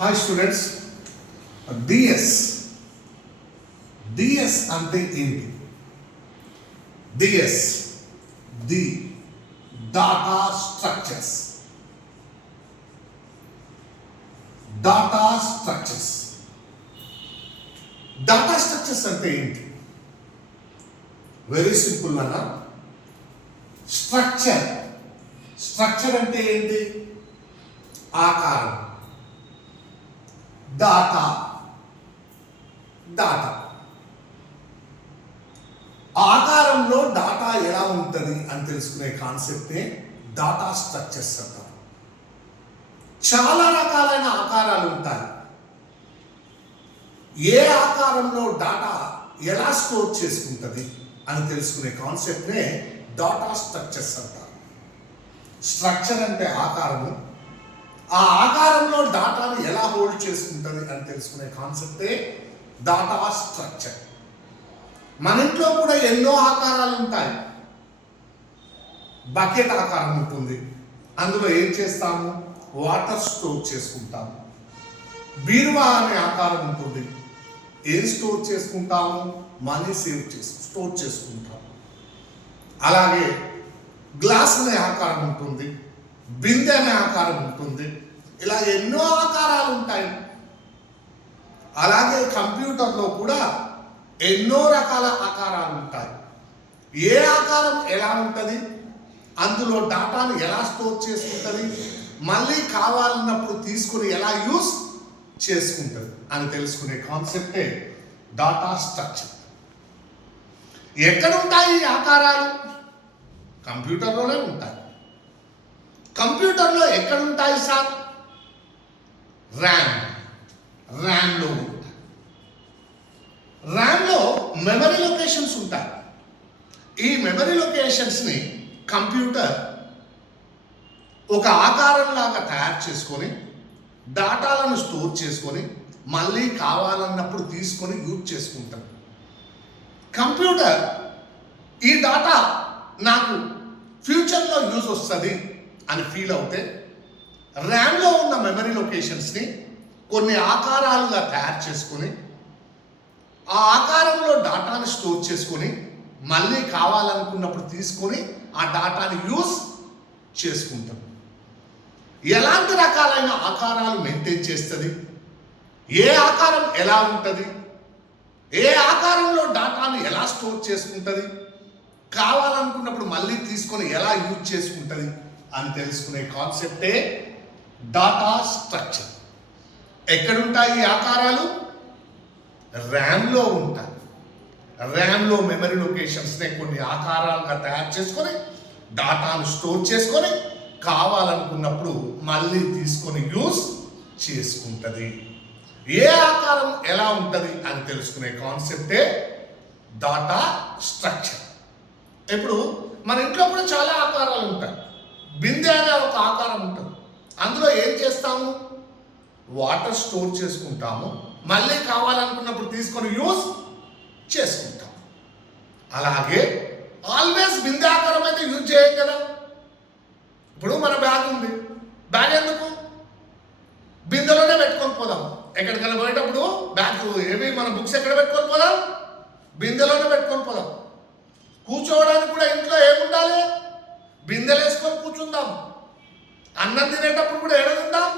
Hi students, DS DS అంటే ఏంటి? DS the data structures. Data structures data structures అంటే ఏంటి? వెరీ సింపుల్ అన్న. స్ట్రక్చర్ అంటే ఏంటి? ఆకారం. డాటా ఆకారంలో డాటా ఎలా ఉంటుంది అని తెలుసుకునే కాన్సెప్టే డాటా స్ట్రక్చర్స్ అంటారు. చాలా రకాలైన ఆకారాలు ఉంటాయి. ఏ ఆకారంలో డాటా ఎలా స్టోర్ చేసుకుంటుంది అని తెలుసుకునే కాన్సెప్ట్నే డాటా స్ట్రక్చర్స్ అంటారు. స్ట్రక్చర్ అంటే ఆకారము, ఆ ఆకారంలో డాటాను ఎలా హోల్డ్ చేసుకుంటుంది అని తెలుసుకునే కాన్సెప్టే డాటా స్ట్రక్చర్. మన ఇంట్లో కూడా ఎన్నో ఆకారాలు ఉంటాయి. బకెట్ ఆకారం ఉంటుంది, అందులో ఏం చేస్తాము? వాటర్ స్టోర్ చేసుకుంటాము. బీరువా అనే ఆకారం ఉంటుంది, ఏం స్టోర్ చేసుకుంటాము? మనీ స్టోర్ చేసుకుంటాము. అలాగే గ్లాస్ అనే ఆకారం ఉంటుంది, బిందె అనే ఆకారం ఉంటుంది. ఇలా ఎన్నో ఆకారాలు ఉంటాయి. అలాగే కంప్యూటర్లో కూడా ఎన్నో రకాల ఆకారాలు ఉంటాయి. ఏ ఆకారం ఎలా ఉంటుంది, అందులో డాటాను ఎలా స్టోర్ చేసుకుంటుంది, మళ్ళీ కావాలన్నప్పుడు తీసుకుని ఎలా యూస్ చేసుకుంటుంది అని తెలుసుకునే కాన్సెప్టే డాటా స్ట్రక్చర్. ఎక్కడ ఉంటాయి ఈ ఆకారాలు? కంప్యూటర్లోనే ఉంటాయి. కంప్యూటర్లో ఎక్కడ ఉంటాయి సార్? ర్యామ్లో ఉంటాయి. ర్యామ్లో మెమరీ లొకేషన్స్ ఉంటాయి. ఈ మెమరీ లొకేషన్స్ని కంప్యూటర్ ఒక ఆకారంలాగా తయారు చేసుకొని డాటాలను స్టోర్ చేసుకొని మళ్ళీ కావాలన్నప్పుడు తీసుకొని యూజ్ చేసుకుంటాం. కంప్యూటర్ ఈ డాటా నాకు ఫ్యూచర్లో యూజ్ వస్తుంది అని ఫీల్ అవుతే ర్యామ్లో ఉన్న మెమరీ లొకేషన్స్ని కొన్ని ఆకారాలుగా తయారు చేసుకొని ఆ ఆకారంలో డాటాని స్టోర్ చేసుకొని మళ్ళీ కావాలనుకున్నప్పుడు తీసుకొని ఆ డాటాని యూజ్ చేసుకుంటాం. ఎలాంటి రకాలైన ఆకారాలు మెయింటైన్ చేస్తుంది, ఏ ఆకారం ఎలా ఉంటుంది, ఏ ఆకారంలో డాటాను ఎలా స్టోర్ చేసుకుంటుంది, కావాలనుకున్నప్పుడు మళ్ళీ తీసుకొని ఎలా యూజ్ చేసుకుంటుంది అని తెలుసుకునే కాన్సెప్టే డాటా స్ట్రక్చర్. ఎక్కడుంటాయి ఈ ఆకారాలు? ర్యామ్లో ఉంటాయి. ర్యామ్లో మెమరీ లొకేషన్స్ని కొన్ని ఆకారాలుగా తయారు చేసుకొని డాటాను స్టోర్ చేసుకొని కావాలనుకున్నప్పుడు మళ్ళీ తీసుకొని యూజ్ చేసుకుంటుంది. ఏ ఆకారం ఎలా ఉంటుంది అని తెలుసుకునే కాన్సెప్టే డాటా స్ట్రక్చర్. ఇప్పుడు మన ఇంట్లో కూడా చాలా ఆకారాలు ఉంటాయి. బిందె అనే ఒక ఆకారం ఉంటుంది, అందులో ఏం చేస్తాము? వాటర్ స్టోర్ చేసుకుంటాము, మళ్ళీ కావాలనుకున్నప్పుడు తీసుకొని యూజ్ చేసుకుంటాం. అలాగే ఆల్వేస్ బిందె ఆకారం అయితే యూజ్ చేయం కదా. ఇప్పుడు మన బ్యాగ్ ఉంది, బ్యాగ్ ఎందుకు? బిందెలోనే పెట్టుకొని పోదాం. ఎక్కడికైనా పోయేటప్పుడు బ్యాగ్ ఏవి మన బుక్స్ ఎక్కడ పెట్టుకొని పోదాం? బిందెలోనే పెట్టుకొని పోదాం. కూర్చోవడానికి కూడా ఇంట్లో ఏముండాలి? బిందెలు వేసుకొని కూర్చుందాం. అన్నం తినేటప్పుడు కూడా ఏడ తిందాం?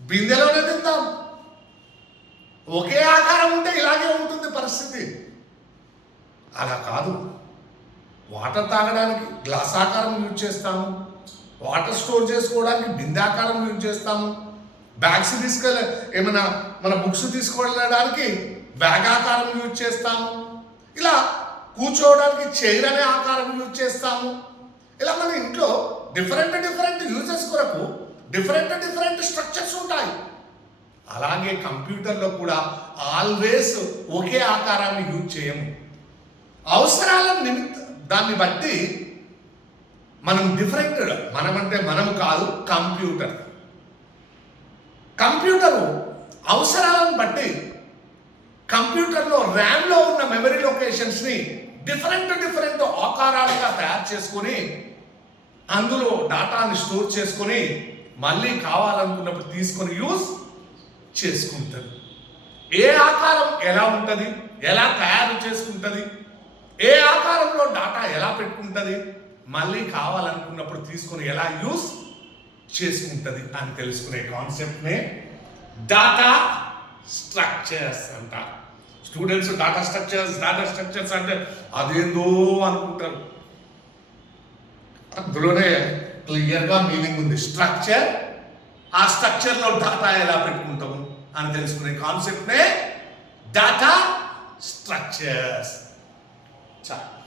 బిందెలోనే తిందాం. ఒకే ఆకారం ఉంటే ఇలాగే ఉంటుంది పరిస్థితి. అలా కాదు. వాటర్ తాగడానికి గ్లాస్ ఆకారం యూజ్ చేస్తాము, వాటర్ స్టోర్ చేసుకోవడానికి బిందె ఆకారం యూజ్ చేస్తాము, బ్యాగ్స్ ఏమైనా మన బుక్స్ తీసుకెళ్ళడానికి బ్యాగ్ ఆకారం యూజ్ చేస్తాము, ఇలా కూర్చోవడానికి చైర్ అనే ఆకారం యూజ్ చేస్తాము. ఇలా మన ఇంట్లో డిఫరెంట్ యూజెస్ కొరకు డిఫరెంట్ స్ట్రక్చర్స్ ఉంటాయి. అలాగే కంప్యూటర్లో కూడా ఆల్వేస్ ఒకే ఆకారాన్ని యూజ్ చేయము. అవసరాల దాన్ని బట్టి మనం మనమంటే మనం కాదు, కంప్యూటరు అవసరాలను బట్టి కంప్యూటర్లో ర్యామ్లో ఉన్న మెమరీ లొకేషన్స్ని డిఫరెంట్ ఆకారాలుగా తయారు చేసుకొని అందులో డాటాని స్టోర్ చేసుకొని మళ్ళీ కావాలనుకున్నప్పుడు తీసుకొని యూజ్ చేసుకుంటుంది. ఏ ఆకారం ఎలా ఉంటుంది, ఎలా తయారు చేసుకుంటుంది, ఏ ఆకారంలో డాటా ఎలా పెట్టుకుంటుంది, మళ్ళీ కావాలనుకున్నప్పుడు తీసుకొని ఎలా యూస్ చేసుకుంటుంది అని తెలుసుకునే కాన్సెప్ట్నే డాటా స్ట్రక్చర్స్ అంటారు. స్టూడెంట్స్ డాటా స్ట్రక్చర్స్ అంటే అదేందో అనుకుంటారు. అందులోనే క్లియర్గా మీనింగ్ ఉంది. స్ట్రక్చర్, ఆ స్ట్రక్చర్లో డాటా ఎలా పెట్టుకుంటాము అని తెలుసుకునే కాన్సెప్ట్నే డాటా స్ట్రక్చర్స్. చాలు.